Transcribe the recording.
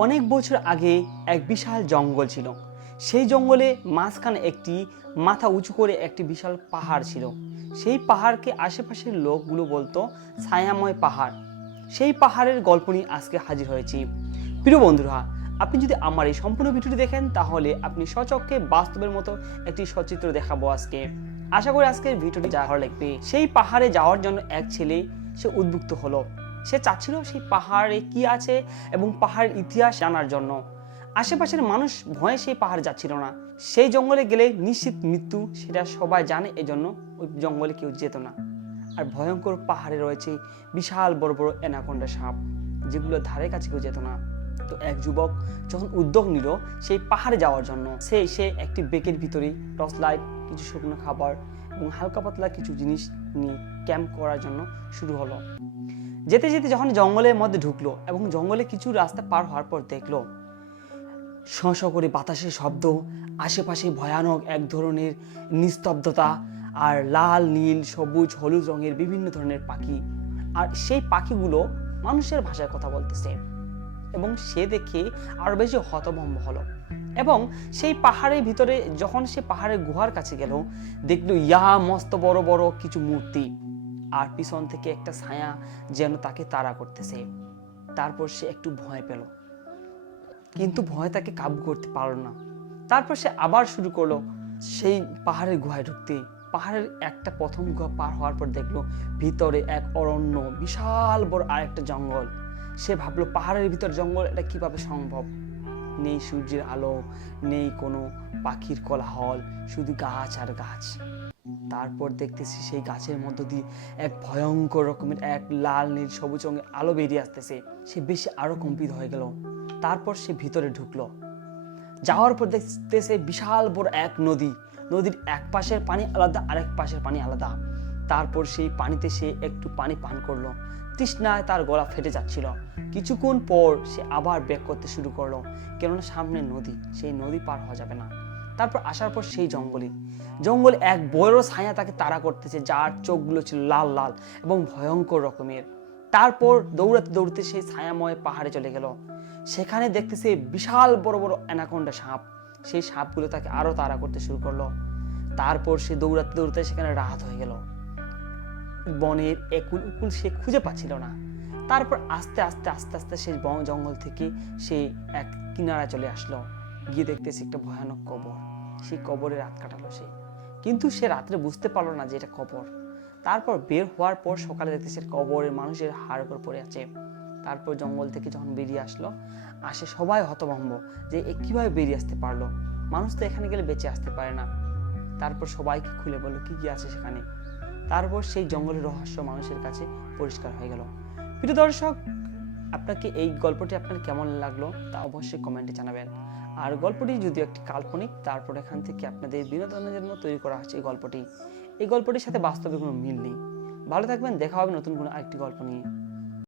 অনেক বছর আগে এক বিশাল জঙ্গল ছিল। সেই জঙ্গলে মাঝখানে একটি মাথা উঁচু করে একটি বিশাল পাহাড় ছিল। সেই পাহাড়কে আশেপাশের লোকগুলো বলতো ছায়াময় পাহাড়। সেই পাহাড়ের গল্প নিয়ে আজকে হাজির হয়েছি। প্রিয় বন্ধুরা, আপনি যদি আমার এই সম্পূর্ণ ভিডিওটি দেখেন তাহলে আপনি স্বচক্ষে বাস্তবের মতো একটি সচিত্র দেখাবো আজকে। আশা করি আজকের ভিডিওটি ভালো লাগবে। সেই পাহাড়ে যাওয়ার জন্য এক ছেলে সে উদ্বুদ্ধ হলো। সে চাচ্ছিল সেই পাহাড়ে কি আছে এবং পাহাড়ের ইতিহাস জানার জন্য। আশেপাশের মানুষ ভয়ে সেই পাহাড়ে যাচ্ছিল না। সেই জঙ্গলে গেলে নিশ্চিত মৃত্যু, সেটা সবাই জানে, এজন্য ওই জঙ্গলে কেউ যেত না। আর ভয়ঙ্কর পাহাড়ে রয়েছে বিশাল বড় বড় অ্যানাকোন্ডা সাপ, যেগুলো ধারে কাছে কেউ যেত না। তো এক যুবক যখন উদ্যোগ নিল সেই পাহাড়ে যাওয়ার জন্য, সে একটি বেকের ভিতরে টর্চ লাইট, কিছু শুকনো খাবার এবং হালকা পাতলা কিছু জিনিস নিয়ে ক্যাম্প করার জন্য শুরু হলো। যেতে যেতে যখন জঙ্গলের মধ্যে ঢুকলো এবং জঙ্গলে কিছু রাস্তা পার হওয়ার পর দেখলো শঁ শঁ করে বাতাসের শব্দ, আশেপাশে ভয়ানক এক ধরনের নিস্তব্ধতা, আর লাল নীল সবুজ হলুদ রঙের বিভিন্ন ধরনের পাখি। আর সেই পাখিগুলো মানুষের ভাষায় কথা বলতেছে এবং সে দেখে আরো বেশি হতভম্ব হলো। এবং সেই পাহাড়ের ভিতরে যখন সে পাহাড়ের গুহার কাছে গেল, দেখলো মস্ত বড় বড় কিছু মূর্তি, আর পিছন থেকে একটা ছায়া যেন তাকে তাড়া করতেছে। তারপর সে একটু ভয় পেল, কিন্তু ভয় তাকে কাবু করতে পারল না। তারপর সে আবার শুরু করলো সেই পাহাড়ের গুহায় ঢুকতে। পাহাড়ের একটা প্রথম গুহা পার হওয়ার পর দেখলো ভিতরে এক অরণ্য, বিশাল বড় আরেকটা জঙ্গল। সে ভাবলো পাহাড়ের ভিতর জঙ্গল, এটা কিভাবে সম্ভব? নেই সূর্যের আলো, নেই কোনো পাখির কোলাহল, শুধু গাছ আর গাছ। তারপর দেখতেছি সেই গাছের মধ্য দিয়ে এক ভয়ঙ্কর রকমের এক লাল নীল সবুজ রঙের আলো বেরিয়ে আসতেছে। সে বেশি আরো কম্পিত হয়ে গেল। তারপর সে ভিতরে ঢুকলো। যাওয়ার পর দেখতেছে বিশাল বড় এক নদী। নদীর এক পাশের পানি আলাদা, আরেক পাশের পানি আলাদা। তারপর সেই পানিতে সে একটু পানি পান করলো। তৃষ্ণায় তার গলা ফেটে যাচ্ছিল। কিছুক্ষণ পর সে আবার ব্যাক করতে শুরু করলো, কেননা সামনে নদী, সেই নদী পার হওয়া যাবে না। তারপর আসার পর সেই জঙ্গলে এক বড় ছায়া তাকে তাড়া করতেছে, যার চোখগুলো ছিল লাল লাল এবং ভয়ঙ্কর রকমের। তারপর দৌড়াতে দৌড়াতে সেই ছায়াময় পাহাড়ে চলে গেল। সেখানে দেখতেছে বিশাল বড় বড় অ্যানাকোন্ডা সাপ। সেই সাপগুলো তাকে আরো তাড়া করতে শুরু করলো। তারপর সে দৌড়াতে দৌড়াতে সেখানে রাত হয়ে গেল। বনের একুল উকুল সে খুঁজে পাচ্ছিল না। তারপর আস্তে আস্তে আস্তে আস্তে সেই জঙ্গল থেকে সে এক কিনারায় চলে আসলো। গিয়ে দেখতেছে একটা ভয়ানক কবর। সেই কবরে রাত কাটালো সে, কিন্তু সে রাত্রে বুঝতে পারলো না যে এটা কবর। তারপর বের হওয়ার পর সকালে দেখতেছে কবরের মানুষের হাড় করে পড়ে আছে। তারপর জঙ্গল থেকে যখন বেরিয়ে আসে সবাই হতভম্ব যে কিভাবে বেরিয়ে আসতে পারলো, মানুষ তো এখানে গেলে বেঁচে আসতে পারে না। তারপর সবাইকে খুলে বললো কি কি আছে সেখানে। তারপর সেই জঙ্গলের রহস্য মানুষের কাছে পরিষ্কার হয়ে গেল। প্রিয় দর্শক, আপনাকে এই গল্পটি আপনার কেমন লাগলো তা অবশ্যই কমেন্টে জানাবেন। আর গল্পটি যদিও একটি কাল্পনিক, তারপর এখান থেকে আপনাদের বিনোদনের জন্য তৈরি করা হচ্ছে এই গল্পটির সাথে বাস্তবে কোনো মিল নেই। ভালো থাকবেন, দেখা হবে নতুন কোনো আরেকটি গল্প নিয়ে।